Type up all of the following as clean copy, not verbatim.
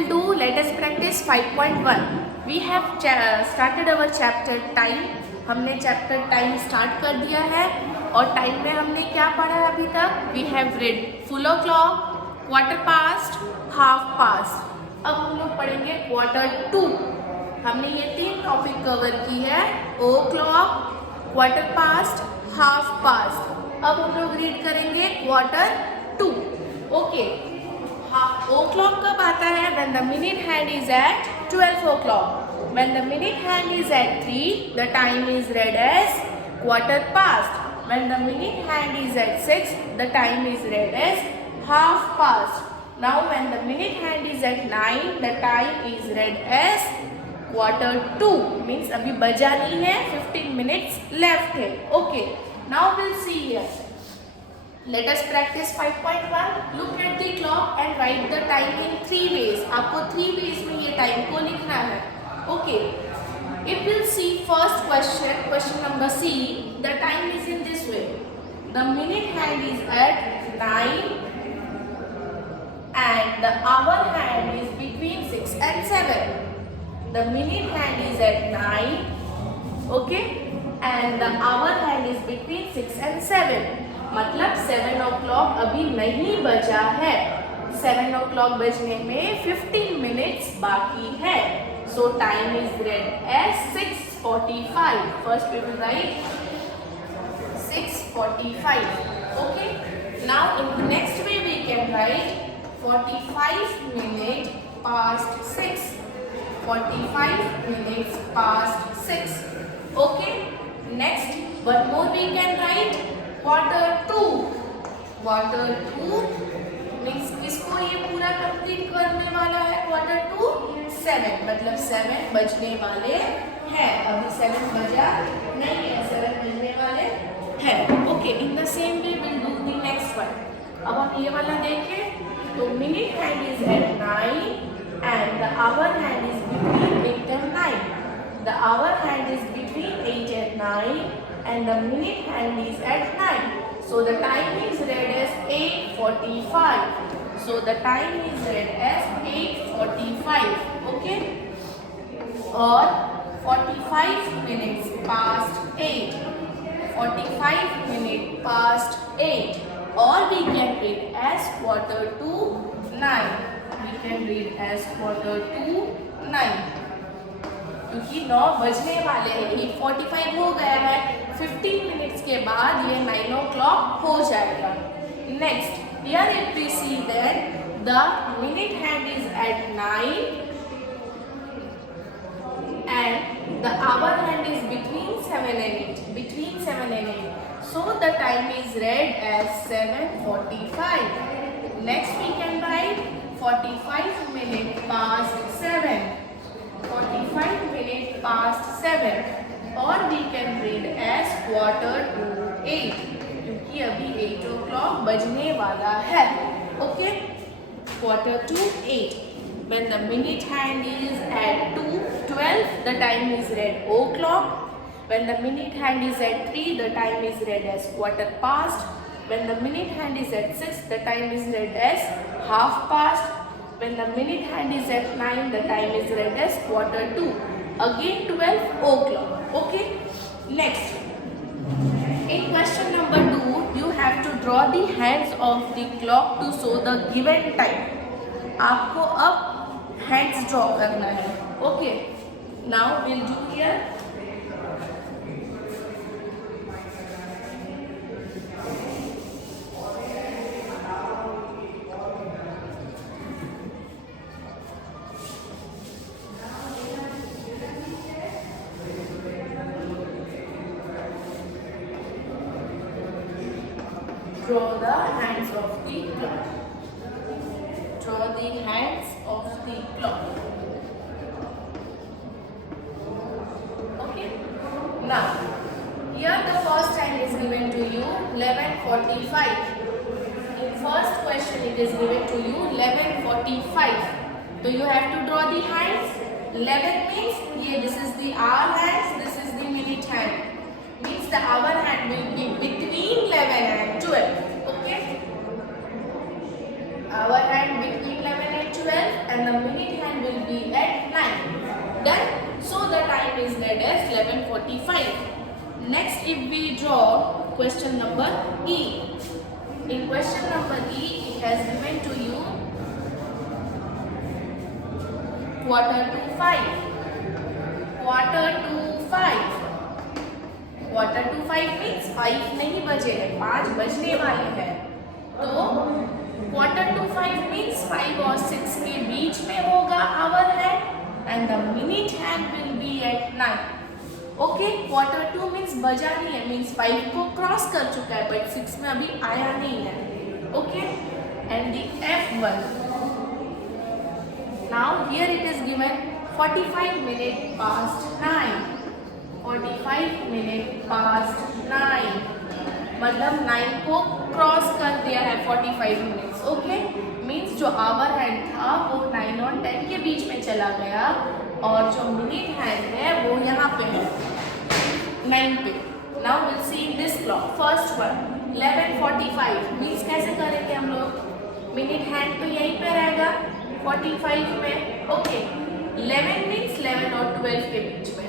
we'll do, let us practice 5.1. We have started our chapter time. हमने chapter time start कर दिया है और टाइम में हमने क्या पढ़ा है अभी तक? We have read full o'clock, quarter past, half past. अब हम लोग पढ़ेंगे क्वार्टर टू. हमने ये 3 टॉपिक कवर की है, o'clock, quarter past, half past. अब हम लोग रीड करेंगे quarter to. Okay, o'clock कब आता है? When the minute hand is at 12 o'clock. When the minute hand is at 3, the time is read as quarter past. When the minute hand is at 6, the time is read as half past. Now when the minute hand is at 9, the time is read as quarter to. Means अभी बजा नहीं है, 15 minutes left है. Okay, now we'll see here. Let us practice 5.1. Look at the clock and write the time in 3 ways. आपको 3 ways में ये time को लिखना है. Okay, if we'll see first question, question number C, the time is in this way. The minute hand is at 9 and the hour hand is between 6 and 7. The minute hand is at 9, okay, and the hour hand is between 6 and 7. मतलब 7 o'clock अभी नहीं बजा है. 7 o'clock बजने में 15 minutes बाकी है. So time is read as 6:45. First we will write 6:45. Okay. Now in the next way we can write 45 minutes past 6. 45 minutes past 6. Okay. Next, one more we can write quarter to. Quarter to means किसको ये पूरा complete करने वाला है? Quarter to 7, मतलब 7 बजने वाले हैं. अभी 7 बजा नहीं है, 7 बजने वाले हैं. Okay, in the same way will do the next one. अब हम ये वाला देखें तो minute hand is at 9 and the hour hand is between 8 and 9. The hour hand is between 8 and 9 and the minute hand is at 9. So the time is read as 8:45. So the time is read as 8:45. Okay? Or 45 minutes past 8. 45 minutes past 8. Or we can read as quarter to 9. We can read as quarter to 9. क्योंकि 9 बजने वाले हैं, 8:45 हो गया है. 15 minutes के बाद ये 9 o'clock हो जाएगा. Next, here if we see that the minute hand is at 9 and the hour hand is between 7 and 8. Between 7 and 8. So the time is read as 7:45. Next we can write 45 minutes past 7. 45 minutes past 7. Or we can read as quarter to 8. क्योंकि अभी 8 o'clock बजने वाला है. Okay? Quarter to 8. When the minute hand is at 2:12, the time is read O clock. When the minute hand is at 3, the time is read as quarter past. When the minute hand is at 6, the time is read as half past. When the minute hand is at 9, the time is read as quarter to. Again 12 o'clock. Okay? Next. In question number 2, you have to draw the hands of the clock to show the given time. आपको अब hands draw करना है. Okay? Now we'll do here. Draw the hands of the clock. Draw the hands of the clock. Okay. Now, here the first time is given to you 11:45. In first question it is given to you 11:45. So you have to draw the hands. 11 means this is the hour hands, this is the minute hand. Means the hour hand will be between 11 and 12. Okay? Hour hand between 11 and 12 and the minute will be at 9. Done? So the time is read as 11:45. Next, if we draw question number E. In question number E, it has given to you quarter to 5. Quarter to 5. Quarter to 5 means 5 नहीं बजे हैं, 5 बजने वाले हैं. तो quarter to 5 means 5 और 6 के बीच में होगा hour hand and the minute hand will be at 9. Okay, quarter to means बजा नहीं है, means 5 को क्रॉस कर चुका है but 6 में अभी आया नहीं है. Okay, and the F1. Now here it is given 45 minutes past 9. 45 minutes past 9 मतलब 9 को क्रॉस कर दिया है 45 मिनट्स. ओके, मीन्स जो आवर हैंड था वो 9 और 10 के बीच में चला गया और जो मिनट हैंड है वो यहाँ पे है 9 पे. Now will see this clock. First one 11:45 means कैसे करेंगे हम लोग? मिनट हैंड तो यहीं पे रहेगा 45 में. ओके, 11 मीन्स 11 और 12 के बीच में.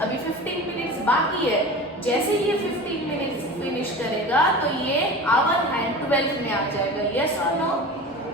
अभी 15 मिनट्स बाकी है. जैसे ये 15 मिनट्स फिनिश करेगा तो ये आवर हैंड 12 में आ जाएगा. यस और नो?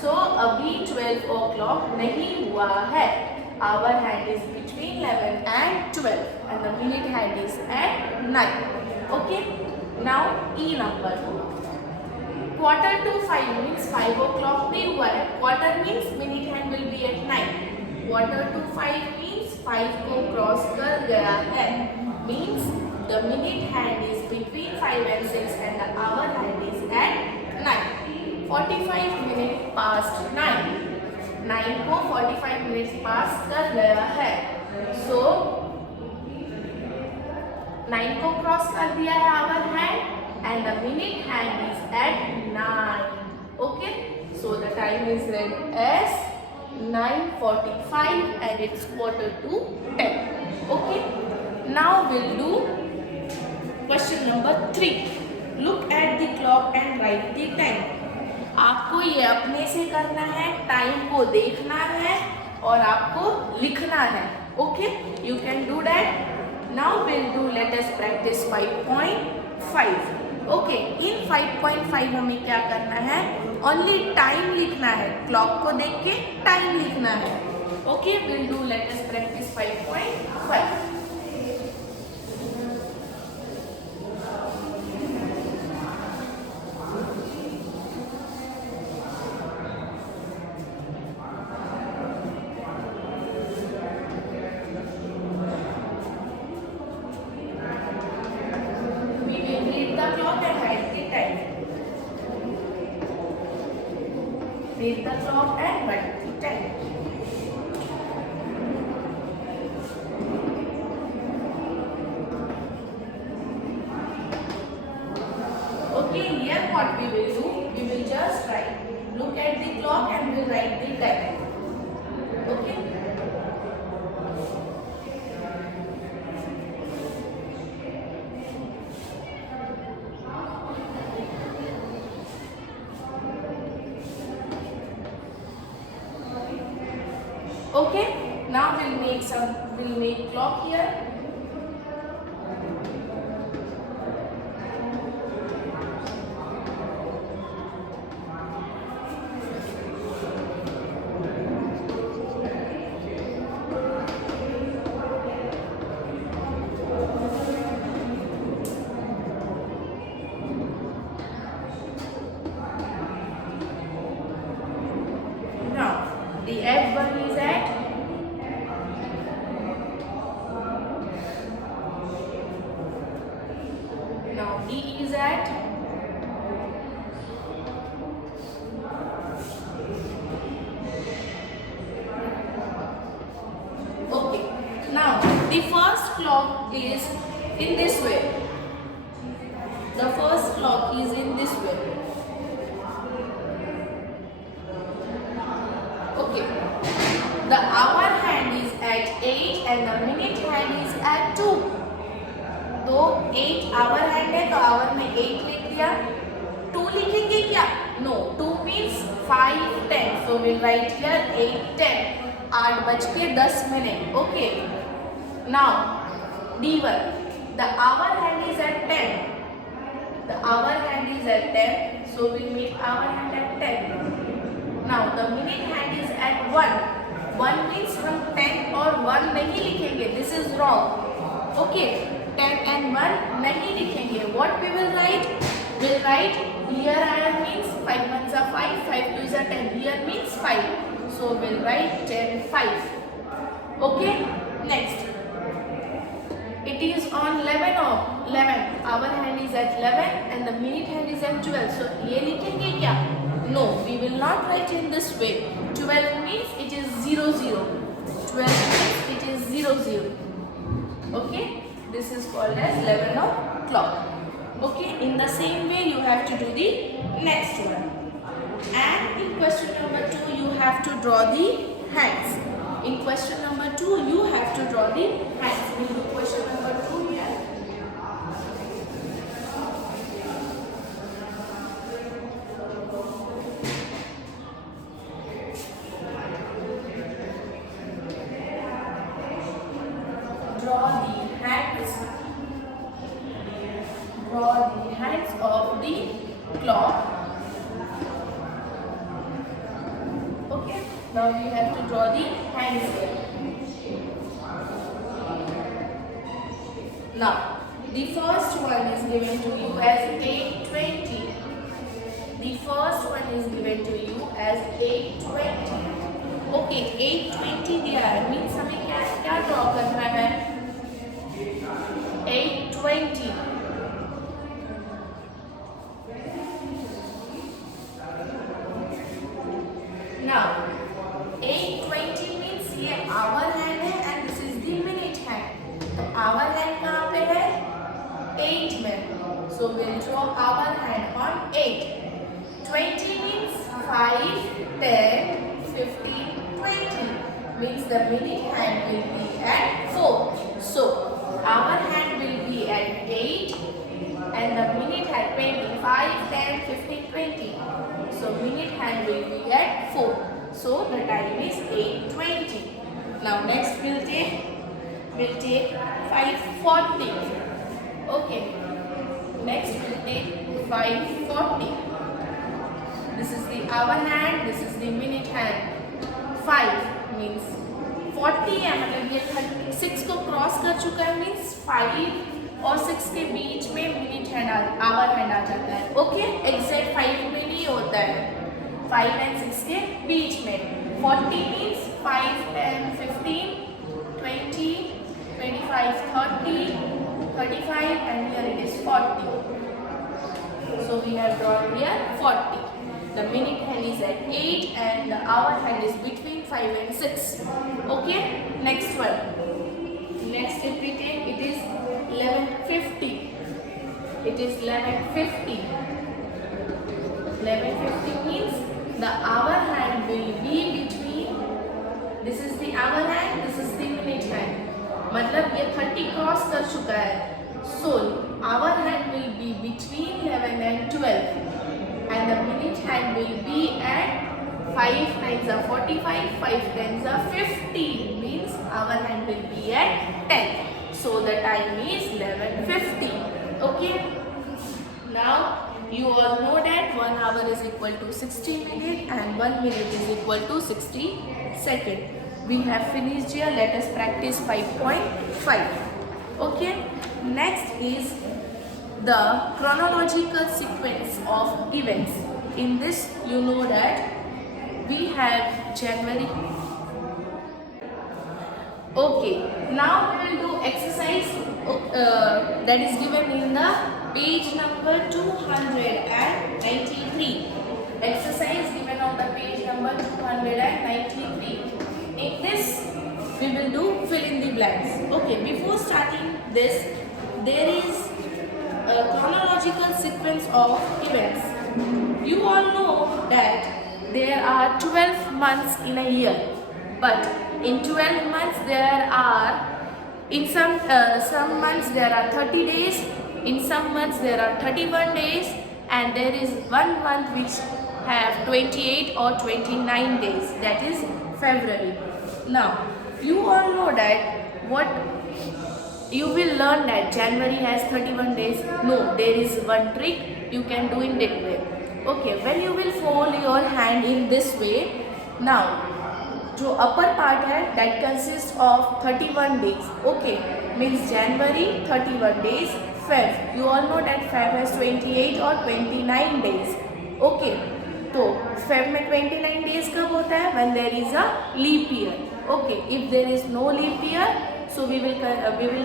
सो अभी 12 o'clock नहीं हुआ है. Hour hand is between 11 and 12 and the minute hand is at 9. Okay, now E number. Quarter to 5 means 5 o'clock नहीं हुआ है. Quarter means minute hand will be at 9. Quarter to 5 means 5 को cross कर गया है. Means the minute hand is between 5 and 6 and the hour hand is at 9. 45 minutes past 9. 9 को 45 minutes पास कर गया है. So 9 को क्रॉस कर दिया है hour hand and the minute hand is at 9. Okay, so the time is read as 9:45 and it's quarter to 10. Okay, now we'll do question number 3. Look at the clock and write the time. आपको ये अपने से करना है, time को देखना है और आपको लिखना है. Okay, you can do that. Now will do let us practice 5.5. Okay, in 5.5 हमें क्या करना है? ओनली टाइम लिखना है. क्लॉक को देख के टाइम लिखना है. Okay, will do let us practice 5.5. Read the clock and write the time. Okay, here what we will do? We will just write. Look at the clock and we'll write the time. Okay. Okay, now we'll make clock here. Now the F1 is at E is at okay. Now the first clock is in this way. The first clock is in this way. Okay. The hour hand is at 8 and the minute hand is at 2. तो 8 our hand है तो our में 8 लिख दिया. 2 लिखेंगे क्या? No, 2 means 5 10. So will write here 8 10. 8:10. Okay. Now D1. The hour hand is at 10. The hour hand is at 10. So we make hour hand at 10. Now the minute hand is at 1. 1 means हम 10 और 1 नहीं लिखेंगे. This is wrong. Okay. 10 and 1 नहीं लिखेंगे. What we will write? We'll write here I means 5 1s are 5, 5 2s are 10. Here means 5. So we'll write 10 5. Okay. Next. It is on 11 or 11. Our hand is at 11 and the minute hand is at 12. So ये लिखेंगे क्या? No, we will not write in this way. 12 means it is 0 0. 12 means it is 0 0. Okay, this is called as 11 o'clock. Okay, in the same way you have to do the next one. And in question number 2 you have to draw the hands. In question number 2 you have to draw the hands. We do question number 2 here. Draw the hands. Draw the hands of the clock. Okay, now we have to draw the hands here. Now, the first one is given to you as 8:20. The first one is given to you as 8:20. Okay, 8:20 दिया है, means हमें क्या क्या draw करना है? 8:20. Now, 8:20 means ये hour hand है and this is the minute hand. तो hour hand कहाँ पे है? 8 में. So we'll draw hour hand on 8. 20 means 5, 10, 15, 20. Means the minute hand will be at 4. So hour hand will be at 8 and the minute hand 25, 10, 15, 20. So minute hand will be at 4. So the time is 8:20. Now next we'll take 5:40. Okay. Next we'll take 5:40. This is the hour hand. This is the minute hand. 5 means 40 है, मतलब ये 6 को cross कर चुका है, means 5 और 6 के बीच में मिनट हैंड आवर हैंड आ जाता है. ओके, एग्जैक्ट 5 में नहीं होता है, 5 and 6 के बीच में. 40 means 5, 10, 15, 20, 25, 30, 35 and here it is 40. So we have drawn here 40. The minute hand is at 8 and the hour hand is between 5 and 6. Okay, next one. Next if we take, it is 11:50. It is 11:50. 11:50 means the hour hand will be between, this is the hour hand, this is the minute hand. मतलब ये 30 cross कर चुका है. So hour hand will be between 11 and 12. And the minute hand will be at 5 9s are 45, 5 10s are 50. Means our hand will be at 10. So the time is 11:50. Okay. Now you all know that 1 hour is equal to 60 minutes and 1 minute is equal to 60 seconds. We have finished here. Let us practice 5.5. Okay. Next is the chronological sequence of events. In this you know that we have January. Okay, now we will do exercise that is given in the page number 293. Exercise given on the page number 293. In this we will do fill in the blanks. Okay, before starting this, there is a chronological sequence of events. You all know that there are 12 months in a year, but in 12 months there are, in some months there are 30 days, in some months there are 31 days, and there is one month which have 28 or 29 days, that is February. Now, you all know that what you will learn that January has 31 days. No, there is one trick you can do in that way. Okay, when you will fold your hand in this way, now जो upper part है that consists of 31 days. Okay, means January 31 days. Feb, you all know that Feb has 28 or 29 days. Okay, तो Feb में 29 days कब होता है? When there is a leap year. Okay, if there is no leap year, so we will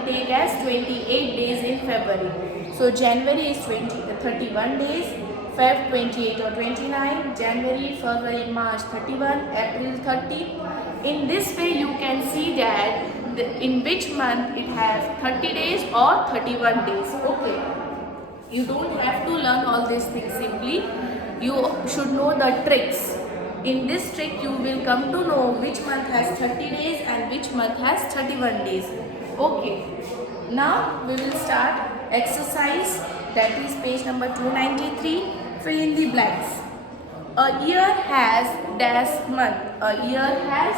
take as 28 days in February. So January is 31 days, Feb 28 or 29, January, February, March 31, April 30. In this way you can see that in which month it has 30 days or 31 days. Okay, you don't have to learn all these things, simply you should know the tricks. In this trick you will come to know which month has 30 days and which month has 31 days. Okay, now we will start exercise, that is page number 293. Fill in the blanks. A year has dash month. A year has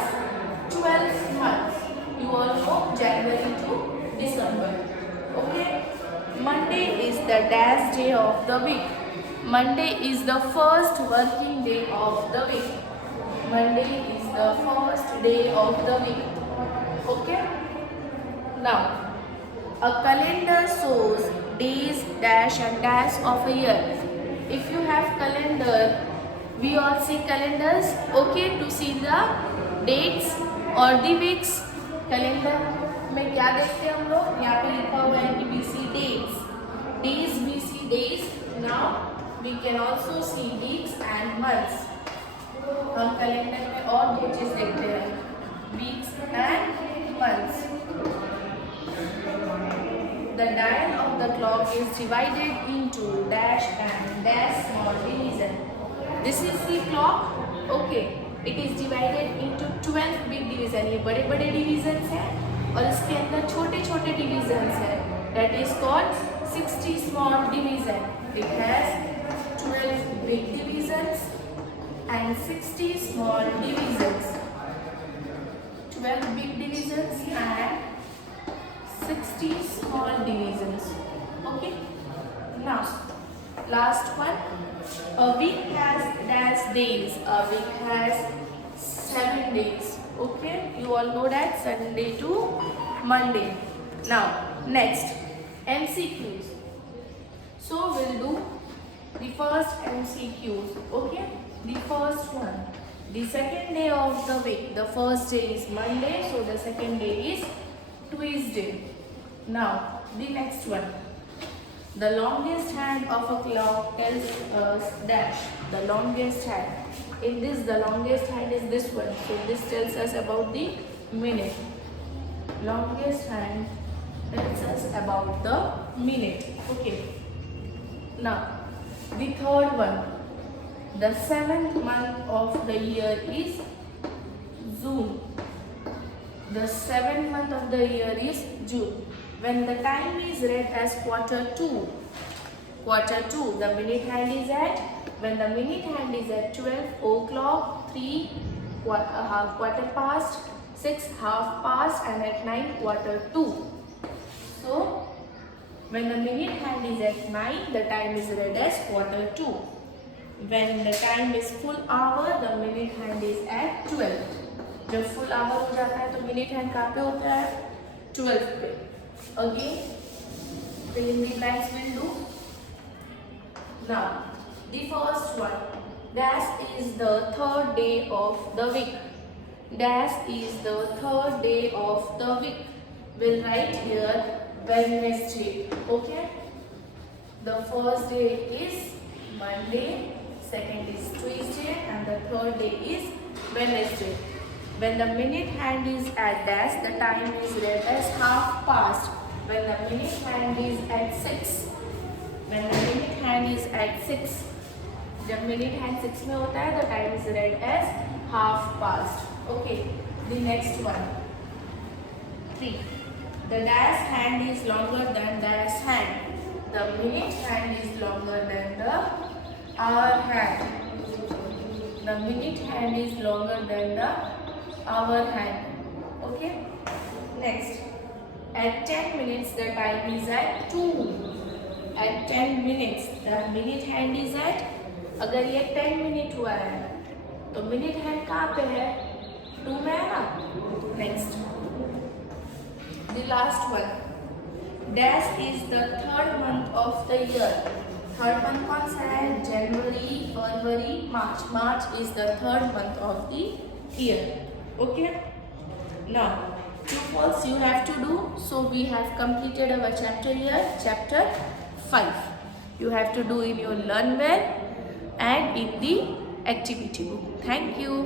12 months. You all know January to December. Okay, Monday is the dash day of the week. Monday is the first working day of the week. Monday is the first day of the week. Okay. Now, a calendar shows days, dash and dash of a year. If you have calendar, we all see calendars. Okay, to see the dates or the weeks. Calendar में क्या देखते हैं हम लोग? यहाँ पे लिखा हुआ है कि we see dates. Days, we see days. Now we can also see weeks and months. हम कैलेंडर में और दो चीज देखते हैं, weeks and months. The dial of the clock is divided into dash and dash small division. This is the clock. Okay, it is divided into 12 big division. ये बड़े बड़े divisions हैं और इसके अंदर छोटे छोटे divisions हैं. That is called 60 small division. It has 12 big divisions and 60 small divisions. 12 big divisions and 60 small divisions. Okay. Now, last one. A week has dash days. A week has 7 days. Okay. You all know that Sunday to Monday. Now, next MCQs. So we'll do the first MCQs. Okay. The first one. The second day of the week. The first day is Monday. So the second day is Tuesday. Now, the next one. The longest hand of a clock tells us dash. The longest hand. In this, the longest hand is this one. So this tells us about the minute. Longest hand tells us about the minute. Okay. Now, the third one. The 7th month of the year is June. The 7th month of the year is June. When the time is read as quarter 2, the minute hand is at, when the minute hand is at 12 o'clock, 3, quarter past, 6, half past, and at 9, quarter 2. So, when the minute hand is at 9, the time is read as quarter 2. When the time is full hour, the minute hand is at 12. जब full hour हो जाता है तो minute hand कहाँ पे होता है? 12 पे. Again, fill in the blanks will do. Now, the first one. Dash is the third day of the week. Dash is the third day of the week. We'll write here Wednesday. Okay? The first day is Monday, second is Tuesday, and the third day is Wednesday. When the minute hand is at dash, the time is read as half past. When the minute hand is at 6, when the minute hand is at 6, जब minute hand 6 में होता है, the time is read as half past. Okay, the next one. 3. The dash hand is longer than dash hand. The minute hand is longer than the hour hand. The minute hand is longer than the hour hand. Okay. Next, at 10 minutes the time is at 2. At 10 minutes the minute hand is at, अगर ये 10 minute हुआ है तो minute hand कहाँ पे है? 2 में है ना. Next, the last one. Dash is the third month of the year. Third month कौन सा है? जनवरी, फरवरी, मार्च. मार्च is the third month of the year. Okay. Now, true false you have to do. So we have completed our chapter here, chapter 5. You have to do in your Learn Well and in the activity book. Thank you.